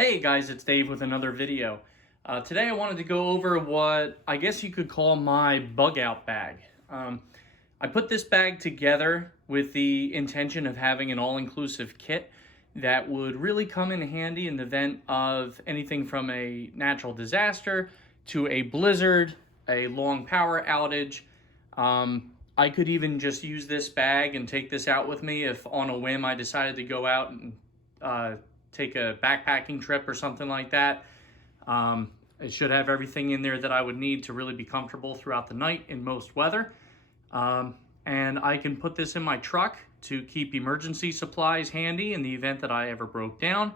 Hey guys, it's Dave with another video. Today I wanted to go over what I guess you could call my bug out bag. I put this bag together with the intention of having an all-inclusive kit that would really come in handy in the event of anything from a natural disaster to a blizzard, a long power outage. I could even just use this bag and take this out with me if on a whim I decided to go out and take a backpacking trip or something like that. It should have everything in there that I would need to really be comfortable throughout the night in most weather. And I can put this in my truck to keep emergency supplies handy in the event that I ever broke down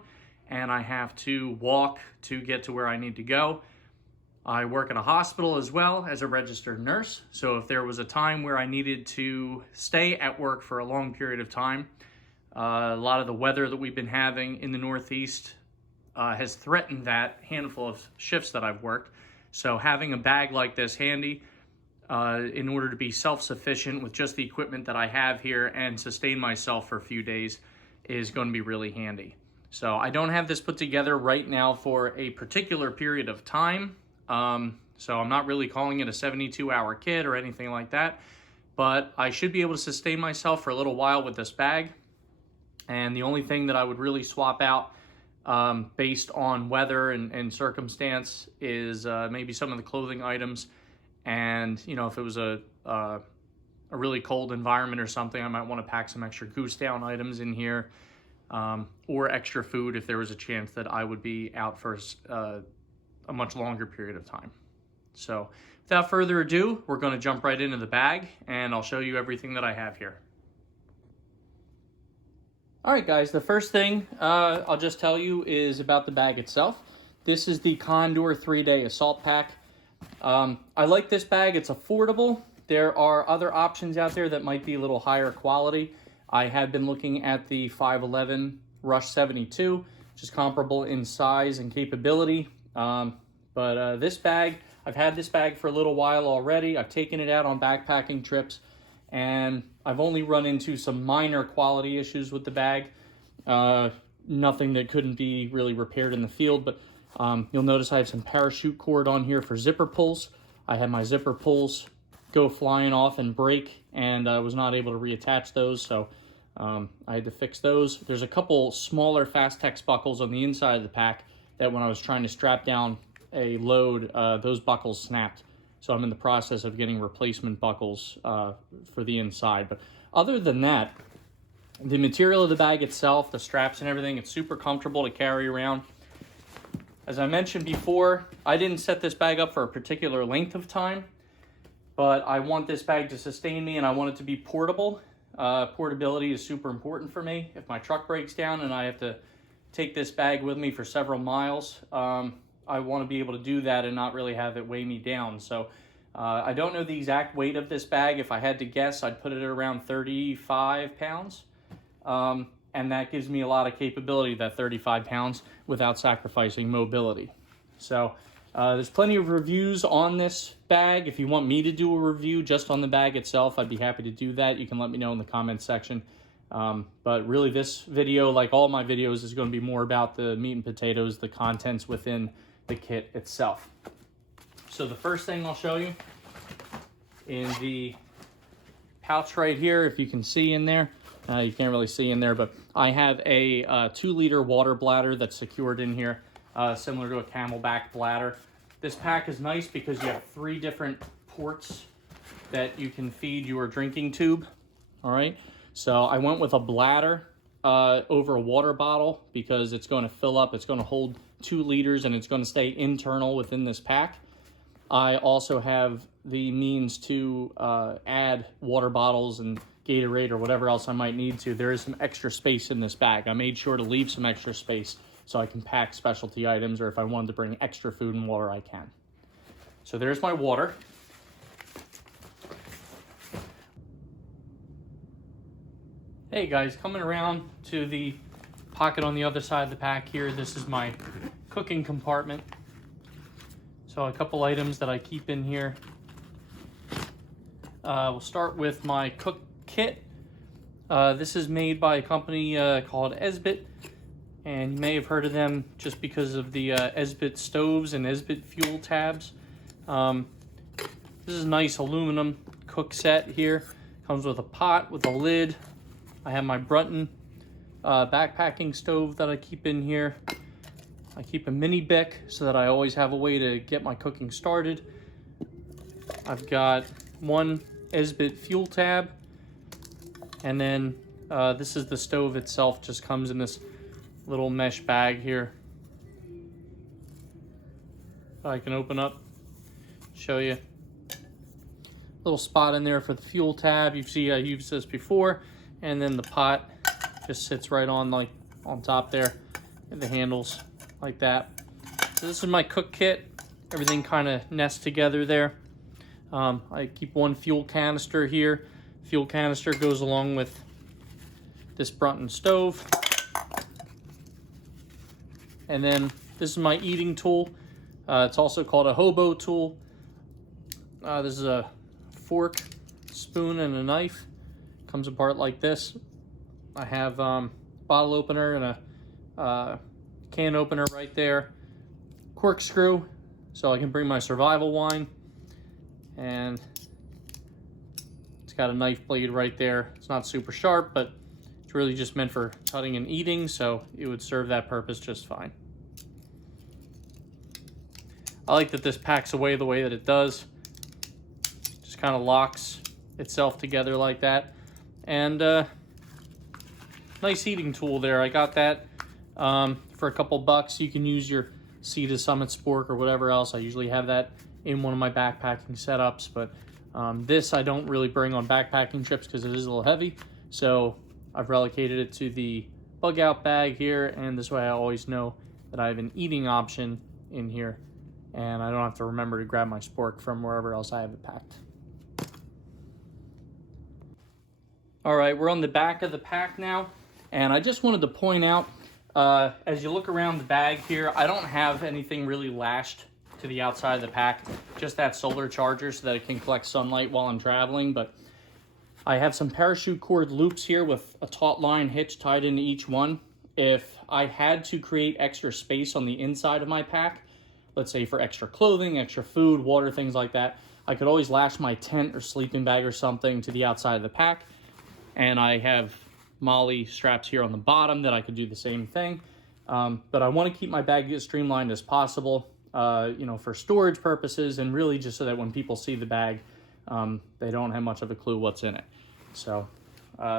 and I have to walk to get to where I need to go. I work at a hospital as well as a registered nurse, so if there was a time where I needed to stay at work for a long period of time, a lot of the weather that we've been having in the Northeast has threatened that handful of shifts that I've worked. So having a bag like this handy in order to be self-sufficient with just the equipment that I have here and sustain myself for a few days is going to be really handy. So I don't have this put together right now for a particular period of time. So I'm not really calling it a 72-hour kit or anything like that, but I should be able to sustain myself for a little while with this bag. And the only thing that I would really swap out based on weather and circumstance is maybe some of the clothing items. And, you know, if it was a really cold environment or something, I might want to pack some extra goose down items in here or extra food if there was a chance that I would be out for a much longer period of time. So without further ado, we're going to jump right into the bag and I'll show you everything that I have here. All right, guys, the first thing I'll just tell you is about the bag itself. This is the Condor 3-Day Assault Pack. I like this bag. It's affordable. There are other options out there that might be a little higher quality. I have been looking at the 511 Rush 72, which is comparable in size and capability. But this bag, I've had this bag for a little while already. I've taken it out on backpacking trips, and I've only run into some minor quality issues with the bag. Nothing that couldn't be really repaired in the field, but you'll notice I have some parachute cord on here for zipper pulls. I had my zipper pulls go flying off and break, and I was not able to reattach those, so I had to fix those. There's a couple smaller Fastex buckles on the inside of the pack that when I was trying to strap down a load, those buckles snapped. So I'm in the process of getting replacement buckles for the inside. But other than that, the material of the bag itself, the straps and everything, it's super comfortable to carry around. As I mentioned before, I didn't set this bag up for a particular length of time, but I want this bag to sustain me and I want it to be portable. Portability is super important for me. If my truck breaks down and I have to take this bag with me for several miles, I want to be able to do that and not really have it weigh me down. So I don't know the exact weight of this bag. If I had to guess, I'd put it at around 35 pounds. And that gives me a lot of capability, that 35 pounds, without sacrificing mobility. So there's plenty of reviews on this bag. If you want me to do a review just on the bag itself, I'd be happy to do that. You can let me know in the comments section. But really this video, like all my videos, is going to be more about the meat and potatoes, the contents within the kit itself. So the first thing I'll show you in the pouch right here, if you can see in there, you can't really see in there, but I have a 2-liter water bladder that's secured in here, similar to a Camelback bladder. This pack is nice because you have 3 different ports that you can feed your drinking tube. All right. So I went with a bladder over a water bottle because it's going to fill up. It's going to hold 2 liters and it's going to stay internal within this pack. I also have the means to add water bottles and Gatorade or whatever else I might need to. There is some extra space in this bag. I made sure to leave some extra space so I can pack specialty items, or if I wanted to bring extra food and water, I can. So there's my water. Hey guys, coming around to the pocket on the other side of the pack here, this is my cooking compartment. So a couple items that I keep in here. We'll start with my cook kit. This is made by a company called Esbit. And you may have heard of them just because of the Esbit stoves and Esbit fuel tabs. This is a nice aluminum cook set here. Comes with a pot with a lid. I have my Brunton backpacking stove that I keep in here. I keep a mini Bic so that I always have a way to get my cooking started. I've got one Esbit fuel tab, and then this is the stove itself. Just comes in this little mesh bag here. I can open up, show you. Little spot in there for the fuel tab. You see I used this before, and then the pot just sits right on, like on top there, and the handles like that. So this is my cook kit. Everything kind of nests together there. I keep one fuel canister here. Fuel canister goes along with this Brunton stove. And then this is my eating tool. It's also called a hobo tool. This is a fork, spoon, and a knife. Comes apart like this. I have bottle opener and a can opener right there. Corkscrew, so I can bring my survival wine. And it's got a knife blade right there. It's not super sharp, but it's really just meant for cutting and eating, so it would serve that purpose just fine. I like that this packs away the way that it does. Just kind of locks itself together like that. And nice eating tool there. I got that for a couple bucks. You can use your Sea to Summit spork or whatever else. I usually have that in one of my backpacking setups, but this I don't really bring on backpacking trips because it is a little heavy. So I've relocated it to the bug out bag here, and this way I always know that I have an eating option in here, and I don't have to remember to grab my spork from wherever else I have it packed. All right, we're on the back of the pack now, and I just wanted to point out, as you look around the bag here, I don't have anything really lashed to the outside of the pack, just that solar charger so that it can collect sunlight while I'm traveling. But I have some parachute cord loops here with a taut line hitch tied into each one. If I had to create extra space on the inside of my pack, let's say for extra clothing, extra food, water, things like that, I could always lash my tent or sleeping bag or something to the outside of the pack. And I have MOLLE straps here on the bottom that I could do the same thing. But I want to keep my bag as streamlined as possible. You know, for storage purposes, and really just so that when people see the bag, they don't have much of a clue what's in it. So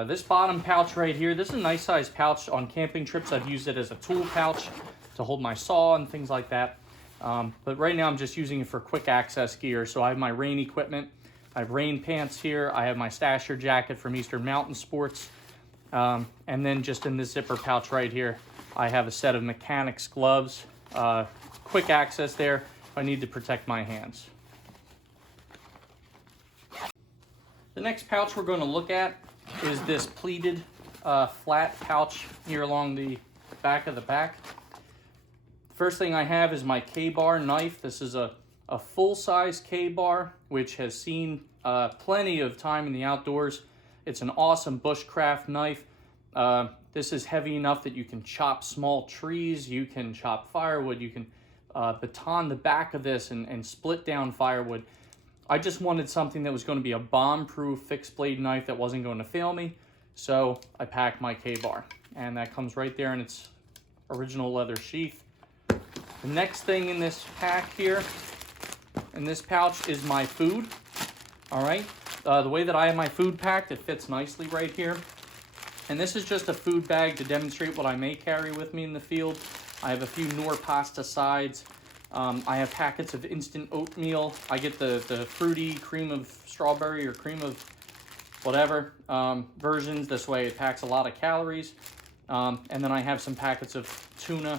this bottom pouch right here, this is a nice size pouch. On camping trips, I've used it as a tool pouch to hold my saw and things like that. But right now I'm just using it for quick access gear. So I have my rain equipment. I have rain pants here. I have my Stasher jacket from Eastern Mountain Sports. And then just in this zipper pouch right here, I have a set of mechanics gloves. Quick access there if I need to protect my hands. The next pouch we're going to look at is this pleated flat pouch here along the back of the pack. First thing I have is my K-bar knife. This is a full-size K-bar, which has seen plenty of time in the outdoors. It's an awesome bushcraft knife. This is heavy enough that you can chop small trees, you can chop firewood, you can baton the back of this and split down firewood. I just wanted something that was going to be a bomb-proof fixed blade knife that wasn't going to fail me, so I packed my K-bar, and that comes right there in its original leather sheath. The next thing in this pack here, in this pouch, is my food. All right, the way that I have my food packed, it fits nicely right here. And this is just a food bag to demonstrate what I may carry with me in the field. I have a few Knorr pasta sides. I have packets of instant oatmeal. I get the fruity cream of strawberry or cream of whatever versions. This way it packs a lot of calories. And then I have some packets of tuna.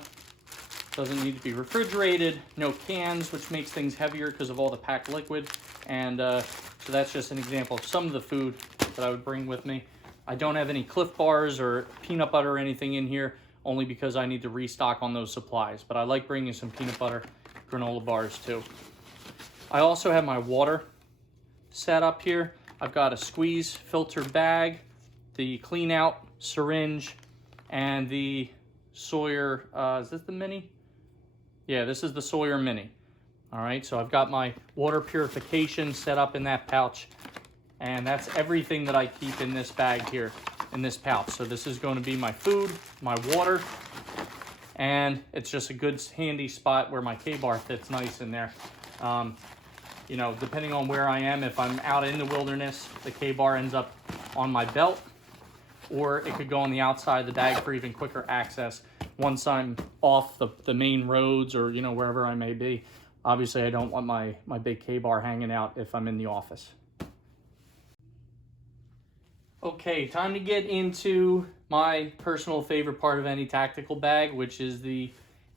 Doesn't need to be refrigerated. No cans, which makes things heavier because of all the packed liquid. And so that's just an example of some of the food that I would bring with me. I don't have any Cliff Bars or peanut butter or anything in here, only because I need to restock on those supplies. But I like bringing some peanut butter granola bars too. I also have my water set up here. I've got a squeeze filter bag, the clean out syringe, and the Sawyer, is this the Mini? Yeah, this is the Sawyer Mini. All right, so I've got my water purification set up in that pouch, and that's everything that I keep in this bag here, in this pouch. So this is going to be my food, my water, and it's just a good handy spot where my K-bar fits nice in there. You know, depending on where I am, if I'm out in the wilderness, the K-bar ends up on my belt, or it could go on the outside of the bag for even quicker access once I'm off the main roads or, you know, wherever I may be. Obviously, I don't want my big K-bar hanging out if I'm in the office. Okay, time to get into my personal favorite part of any tactical bag, which is the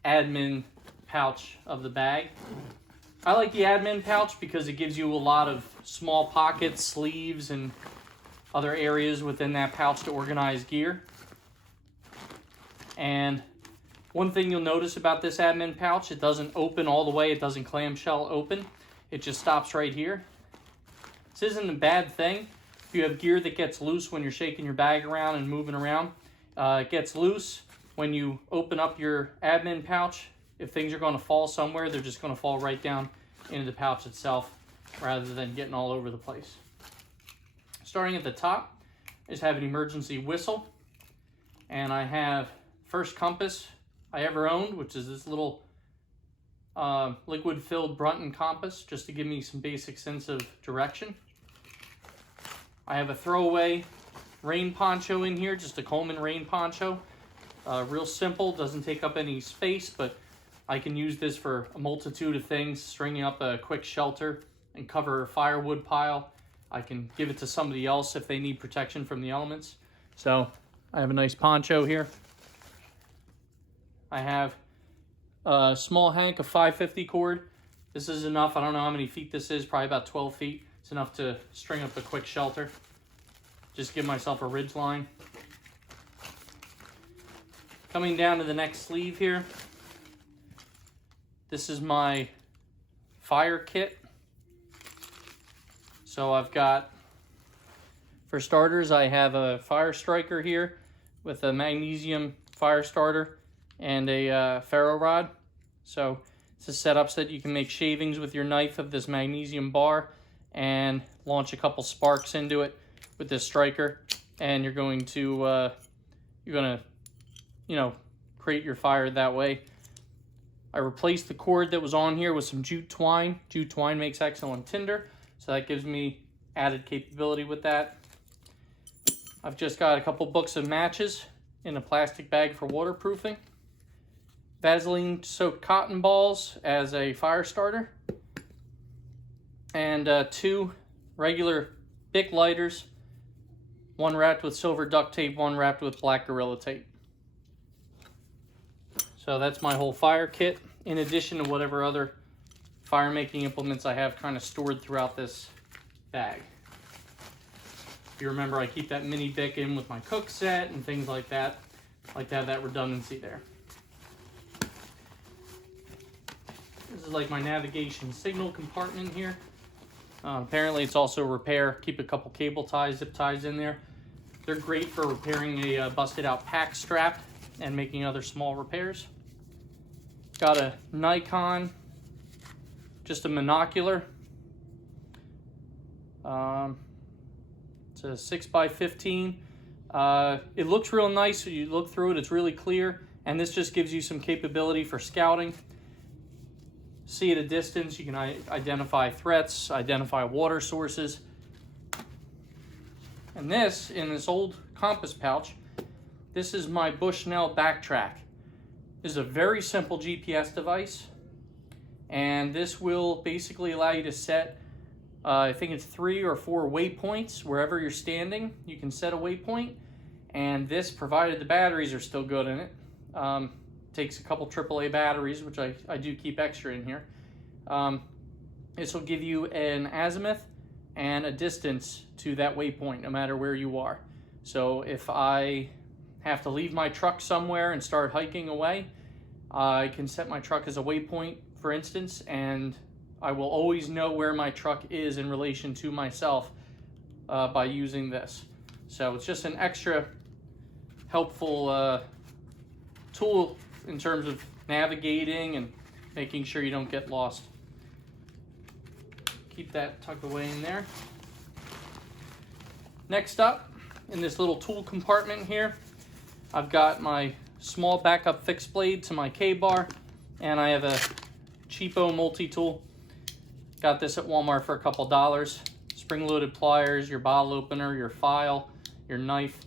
admin pouch of the bag. I like the admin pouch because it gives you a lot of small pockets, sleeves, and other areas within that pouch to organize gear. And one thing you'll notice about this admin pouch, it doesn't open all the way, it doesn't clamshell open. It just stops right here. This isn't a bad thing. If you have gear that gets loose when you're shaking your bag around and moving around, it gets loose. When you open up your admin pouch, if things are going to fall somewhere, they're just going to fall right down into the pouch itself rather than getting all over the place. Starting at the top, I just have an emergency whistle, and I have first compass I ever owned, which is this little liquid-filled Brunton compass, just to give me some basic sense of direction. I have a throwaway rain poncho in here, just a Coleman rain poncho. Real simple, doesn't take up any space, but I can use this for a multitude of things, stringing up a quick shelter and cover a firewood pile. I can give it to somebody else if they need protection from the elements. So I have a nice poncho here. I have a small hank of 550 cord. This is enough. I don't know how many feet this is, probably about 12 feet. It's enough to string up a quick shelter. Just give myself a ridge line. Coming down to the next sleeve here. This is my fire kit. So I've got, for starters, I have a fire striker here with a magnesium fire starter and a ferro rod. So it's a setup so that you can make shavings with your knife of this magnesium bar and launch a couple sparks into it with this striker, and you're going to you know, create your fire that way. I replaced the cord that was on here with some jute twine. Jute twine makes excellent tinder, so that gives me added capability with that. I've just got a couple books of matches in a plastic bag for waterproofing. Vaseline soaked cotton balls as a fire starter. And 2 regular Bic lighters, one wrapped with silver duct tape, one wrapped with black Gorilla tape. So that's my whole fire kit, in addition to whatever other fire making implements I have kind of stored throughout this bag. If you remember, I keep that mini Bic in with my cook set and things like that. I like to have that redundancy there. This is like my navigation signal compartment here. Apparently it's also repair. Keep a couple cable ties, zip ties in there. They're great for repairing a busted out pack strap and making other small repairs. Got a Nikon, just a monocular. It's a 6x15. It looks real nice. So you look through it, it's really clear. And this just gives you some capability for scouting. See at a distance, you can identify threats, identify water sources. And this, in this old compass pouch, this is my Bushnell Backtrack. This is a very simple GPS device, and this will basically allow you to set, I think it's 3 or 4 waypoints. Wherever you're standing, you can set a waypoint, and this, provided the batteries are still good in it, takes a couple AAA batteries, which I do keep extra in here. This will give you an azimuth and a distance to that waypoint, no matter where you are. So if I have to leave my truck somewhere and start hiking away, I can set my truck as a waypoint, for instance, and I will always know where my truck is in relation to myself by using this. So it's just an extra helpful tool in terms of navigating and making sure you don't get lost. Keep that tucked away in there. Next up, in this little tool compartment here, I've got my small backup fixed blade to my K-bar, and I have a cheapo multi-tool. Got this at Walmart for a couple dollars. Spring-loaded pliers, your bottle opener, your file, your knife,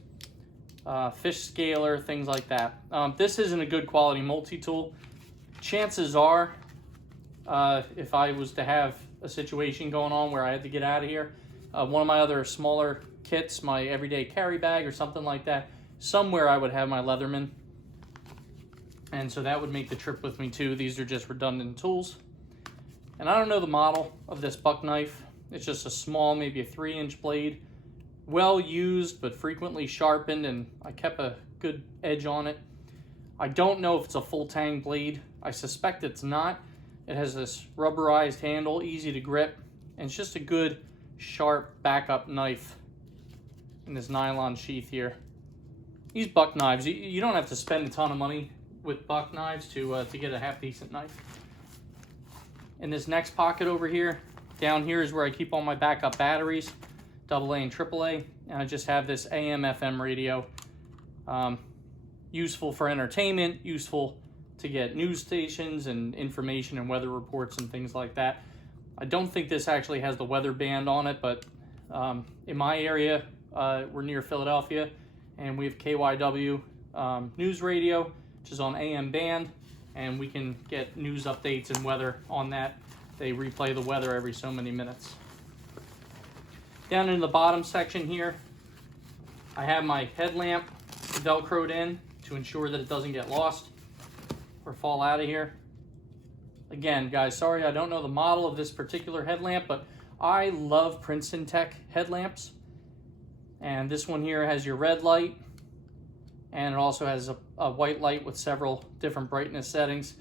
fish scaler, things like that. This isn't a good quality multi-tool. Chances are, if I was to have a situation going on where I had to get out of here, one of my other smaller kits, my everyday carry bag or something like that, somewhere I would have my Leatherman. And so that would make the trip with me too. These are just redundant tools. And I don't know the model of this buck knife. It's just a small, maybe a 3-inch blade. Well used, but frequently sharpened, and I kept a good edge on it. I don't know if it's a full tang blade. I suspect it's not. It has this rubberized handle, easy to grip, and it's just a good, sharp backup knife in this nylon sheath here. These buck knives, you don't have to spend a ton of money with buck knives to get a half-decent knife. In this next pocket over here, down here is where I keep all my backup batteries, AA and AAA, and I just have this AM/FM radio. Useful for entertainment, useful to get news stations and information and weather reports and things like that. I don't think this actually has the weather band on it, but in my area, we're near Philadelphia, and we have KYW news radio, which is on AM band, and we can get news updates and weather on that. They replay the weather every so many minutes. Down in the bottom section here, I have my headlamp Velcroed in to ensure that it doesn't get lost or fall out of here. Again, guys, sorry I don't know the model of this particular headlamp, but I love Princeton Tech headlamps. And this one here has your red light, and it also has a white light with several different brightness settings.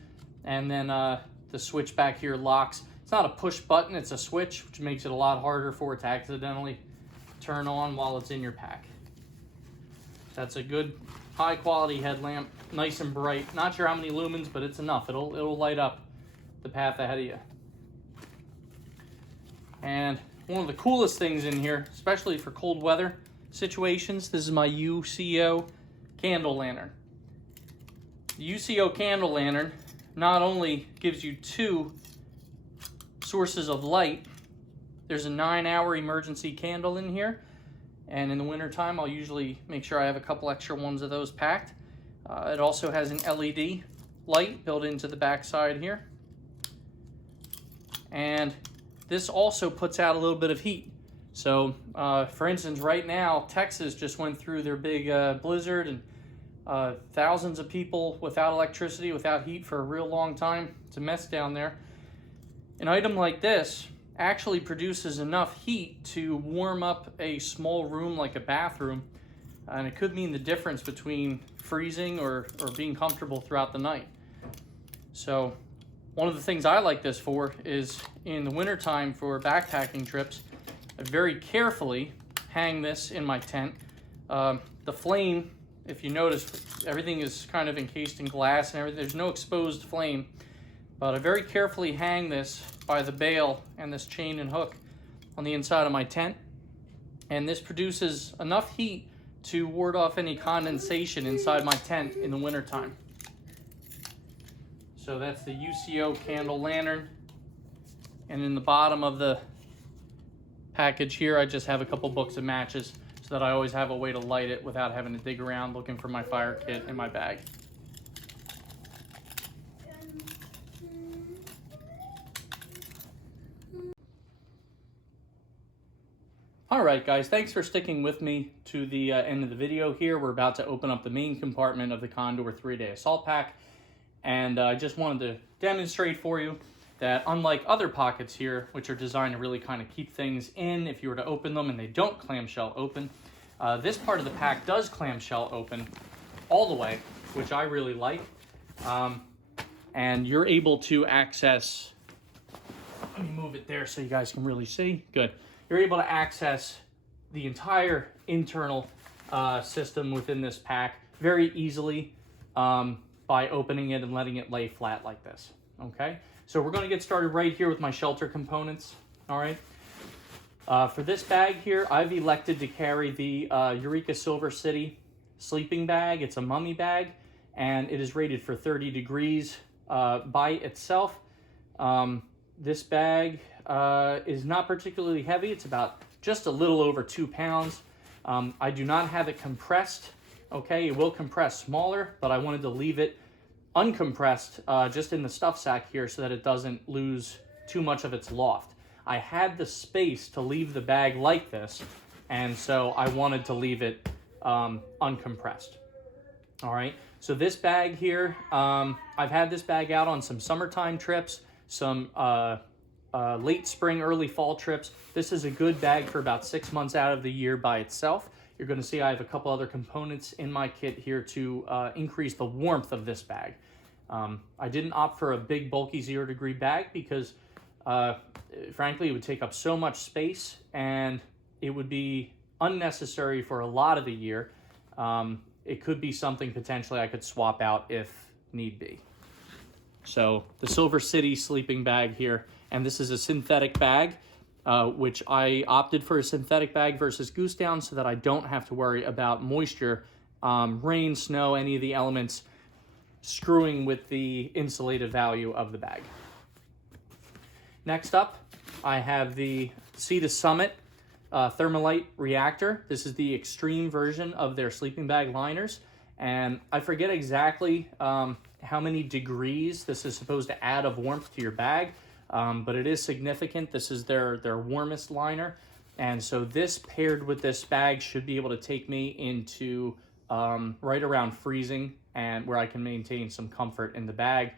And then the switch back here locks. It's not a push button, it's a switch, which makes it a lot harder for it to accidentally turn on while it's in your pack. That's a good high quality headlamp, nice and bright. Not sure how many lumens, but it's enough. It'll light up the path ahead of you. And one of the coolest things in here, especially for cold weather situations, this is my Uco Candle Lantern. The Uco Candle Lantern not only gives you 2 sources of light, there's a 9-hour emergency candle in here, and in the wintertime I'll usually make sure I have a couple extra ones of those packed. It also has an LED light built into the back side here, and this also puts out a little bit of heat. So for instance, right now Texas just went through their big blizzard, and thousands of people without electricity, without heat for a real long time. It's a mess down there. An item like this actually produces enough heat to warm up a small room like a bathroom, and it could mean the difference between freezing or being comfortable throughout the night. So one of the things I like this for is in the wintertime for backpacking trips, I very carefully hang this in my tent. The flame, if you notice, everything is kind of encased in glass and everything. There's no exposed flame, but I very carefully hang this by the bail and this chain and hook on the inside of my tent. And this produces enough heat to ward off any condensation inside my tent in the wintertime. So that's the Uco Candle Lantern. And in the bottom of the package here, I just have a couple books of matches so that I always have a way to light it without having to dig around looking for my fire kit in my bag. All right, guys, thanks for sticking with me to the end of the video here. We're about to open up the main compartment of the Condor 3-day assault pack. And I just wanted to demonstrate for you that unlike other pockets here, which are designed to really kind of keep things in if you were to open them and they don't clamshell open, this part of the pack does clamshell open all the way, which I really like. And you're able to access, let me move it there so you guys can really see. Good. You're able to access the entire internal system within this pack very easily by by opening it and letting it lay flat like this, okay? So we're gonna get started right here with my shelter components, all right? For this bag here, I've elected to carry the Eureka Silver City sleeping bag. It's a mummy bag, and it is rated for 30 degrees by itself. This bag is not particularly heavy. It's about just a little over 2 pounds. I do not have it compressed, okay? It will compress smaller, but I wanted to leave it uncompressed just in the stuff sack here so that it doesn't lose too much of its loft. I had the space to leave the bag like this, and so I wanted to leave it uncompressed. All right, so this bag here, I've had this bag out on some summertime trips, some late spring, early fall trips. This is a good bag for about 6 months out of the year by itself. You're going to see I have a couple other components in my kit here to increase the warmth of this bag. I didn't opt for a big bulky 0 degree bag because frankly it would take up so much space and it would be unnecessary for a lot of the year. It could be something potentially I could swap out if need be. So the Silver City sleeping bag here, and this is a synthetic bag, which I opted for a synthetic bag versus goose down so that I don't have to worry about moisture, rain, snow, any of the elements screwing with the insulated value of the bag. Next up, I have the Sea to Summit Thermolite Reactor. This is the extreme version of their sleeping bag liners, and I forget exactly how many degrees this is supposed to add of warmth to your bag, but it is significant. This is their warmest liner, and so this paired with this bag should be able to take me into right around freezing, and where I can maintain some comfort in the bag.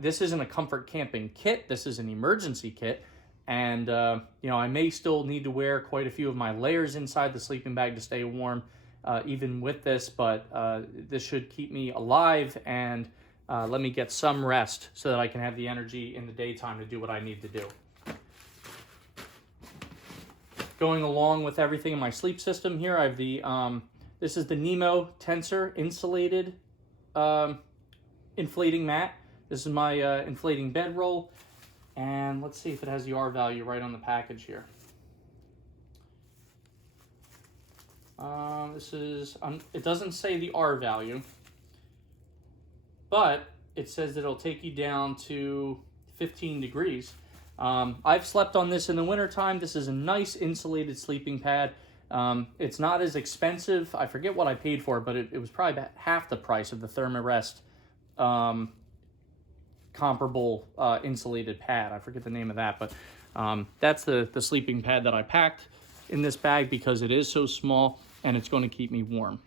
This isn't a comfort camping kit. This is an emergency kit. And, you know, I may still need to wear quite a few of my layers inside the sleeping bag to stay warm, even with this, but this should keep me alive and let me get some rest so that I can have the energy in the daytime to do what I need to do. Going along with everything in my sleep system here, I have the, this is the Nemo Tensor Insulated Inflating Mat. This is my inflating bed roll. And let's see if it has the R value right on the package here. It doesn't say the R value, but it says that it'll take you down to 15 degrees. I've slept on this in the wintertime. This is a nice insulated sleeping pad. It's not as expensive. I forget what I paid for it, but it was probably about half the price of the Thermarest comparable insulated pad. I forget the name of that, but that's the sleeping pad that I packed in this bag because it is so small and it's going to keep me warm.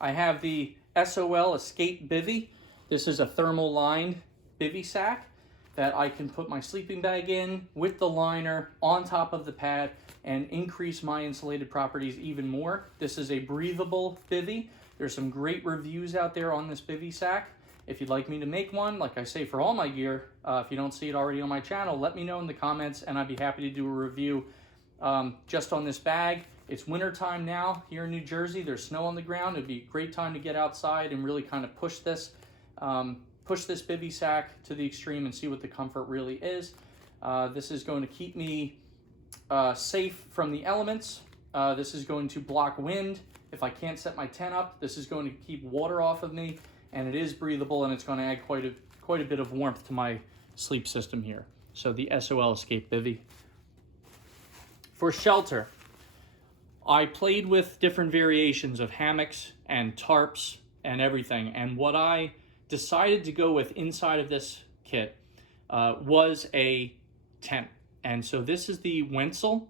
I have the SOL Escape Bivvy. This is a thermal lined bivvy sack that I can put my sleeping bag in with the liner on top of the pad and increase my insulated properties even more. This is a breathable bivvy. There's some great reviews out there on this bivvy sack. If you'd like me to make one, like I say for all my gear, if you don't see it already on my channel, let me know in the comments and I'd be happy to do a review just on this bag. It's wintertime now here in New Jersey. There's snow on the ground. It'd be a great time to get outside and really kind of push this bivvy sack to the extreme and see what the comfort really is. This is going to keep me safe from the elements. This is going to block wind. If I can't set my tent up, this is going to keep water off of me. And it is breathable, and it's going to add quite a bit of warmth to my sleep system here. So the SOL Escape Bivvy. For shelter, I played with different variations of hammocks and tarps and everything. And what I decided to go with inside of this kit was a tent. And so this is the Wenzel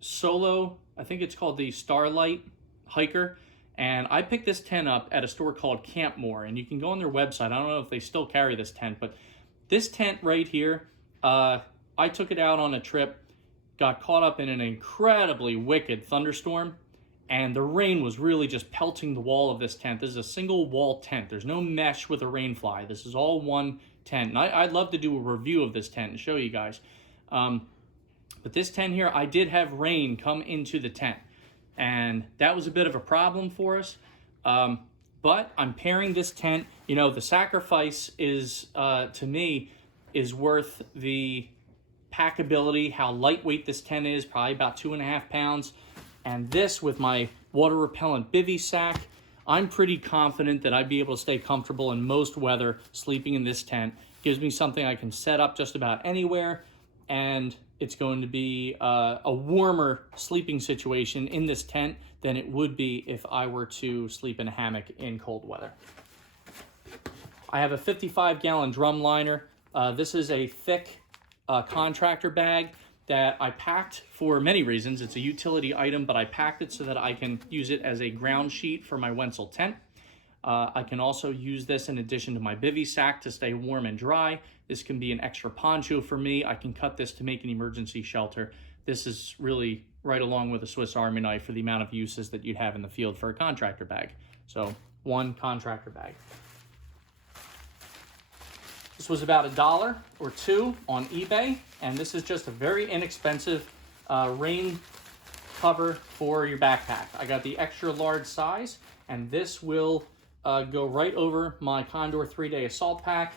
Solo, I think it's called the Starlight Hiker. And I picked this tent up at a store called Campmore, and you can go on their website. I don't know if they still carry this tent, but this tent right here, I took it out on a trip, got caught up in an incredibly wicked thunderstorm, and the rain was really just pelting the wall of this tent. This is a single wall tent. There's no mesh with a rain fly. This is all one tent. And I'd love to do a review of this tent and show you guys. But this tent here, I did have rain come into the tent. And that was a bit of a problem for us. But I'm pairing this tent. You know, the sacrifice is, to me, is worth the packability, how lightweight this tent is, probably about 2.5 pounds. And this with my water repellent bivvy sack, I'm pretty confident that I'd be able to stay comfortable in most weather sleeping in this tent. Gives me something I can set up just about anywhere, and it's going to be a warmer sleeping situation in this tent than it would be if I were to sleep in a hammock in cold weather. I have a 55-gallon drum liner. This is a thick contractor bag that I packed for many reasons. It's a utility item, but I packed it so that I can use it as a ground sheet for my Wenzel tent. I can also use this in addition to my bivvy sack to stay warm and dry. This can be an extra poncho for me. I can cut this to make an emergency shelter. This is really right along with a Swiss Army knife for the amount of uses that you'd have in the field for a contractor bag. So, one contractor bag. This was about $1 or $2 on eBay, and this is just a very inexpensive rain cover for your backpack. I got the extra large size, and this will go right over my Condor 3-day assault pack,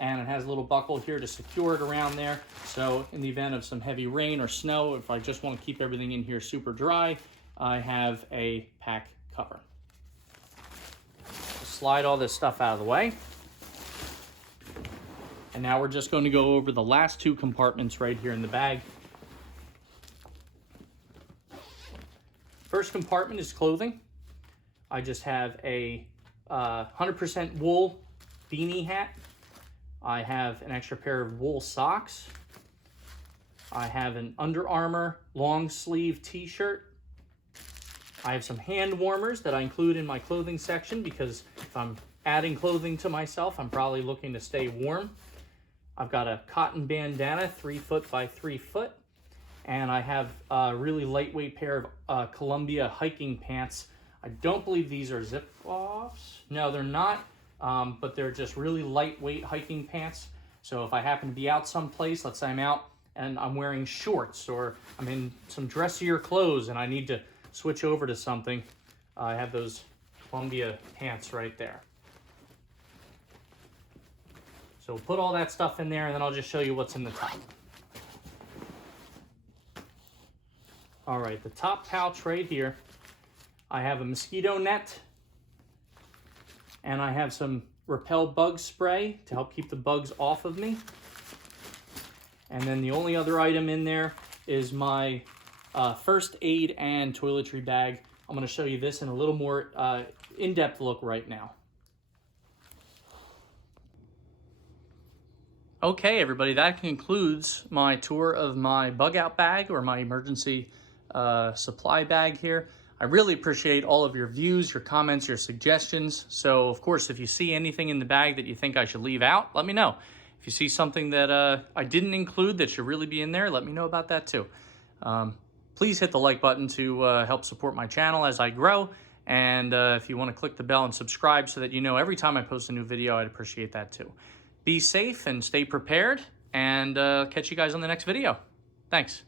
and it has a little buckle here to secure it around there. So in the event of some heavy rain or snow, if I just want to keep everything in here super dry, I have a pack cover. Slide all this stuff out of the way. And now we're just going to go over the last 2 compartments right here in the bag. First compartment is clothing. I just have a 100% wool beanie hat. I have an extra pair of wool socks. I have an Under Armour long sleeve t-shirt. I have some hand warmers that I include in my clothing section because if I'm adding clothing to myself, I'm probably looking to stay warm. I've got a cotton bandana, 3 foot by 3 foot. And I have a really lightweight pair of Columbia hiking pants. I don't believe these are zip-offs. No, they're not, but they're just really lightweight hiking pants. So if I happen to be out someplace, let's say I'm out and I'm wearing shorts or I'm in some dressier clothes and I need to switch over to something, I have those Columbia pants right there. So we'll put all that stuff in there and then I'll just show you what's in the top. All right, the top pouch right here, I have a mosquito net and I have some repel bug spray to help keep the bugs off of me. And then the only other item in there is my first aid and toiletry bag. I'm going to show you this in a little more in-depth look right now. Okay, everybody, that concludes my tour of my bug out bag or my emergency supply bag here. I really appreciate all of your views, your comments, your suggestions. So, of course, if you see anything in the bag that you think I should leave out, let me know. If you see something that I didn't include that should really be in there, let me know about that too. Please hit the like button to help support my channel as I grow. And if you want to click the bell and subscribe so that you know every time I post a new video, I'd appreciate that too. Be safe and stay prepared, and catch you guys on the next video. Thanks.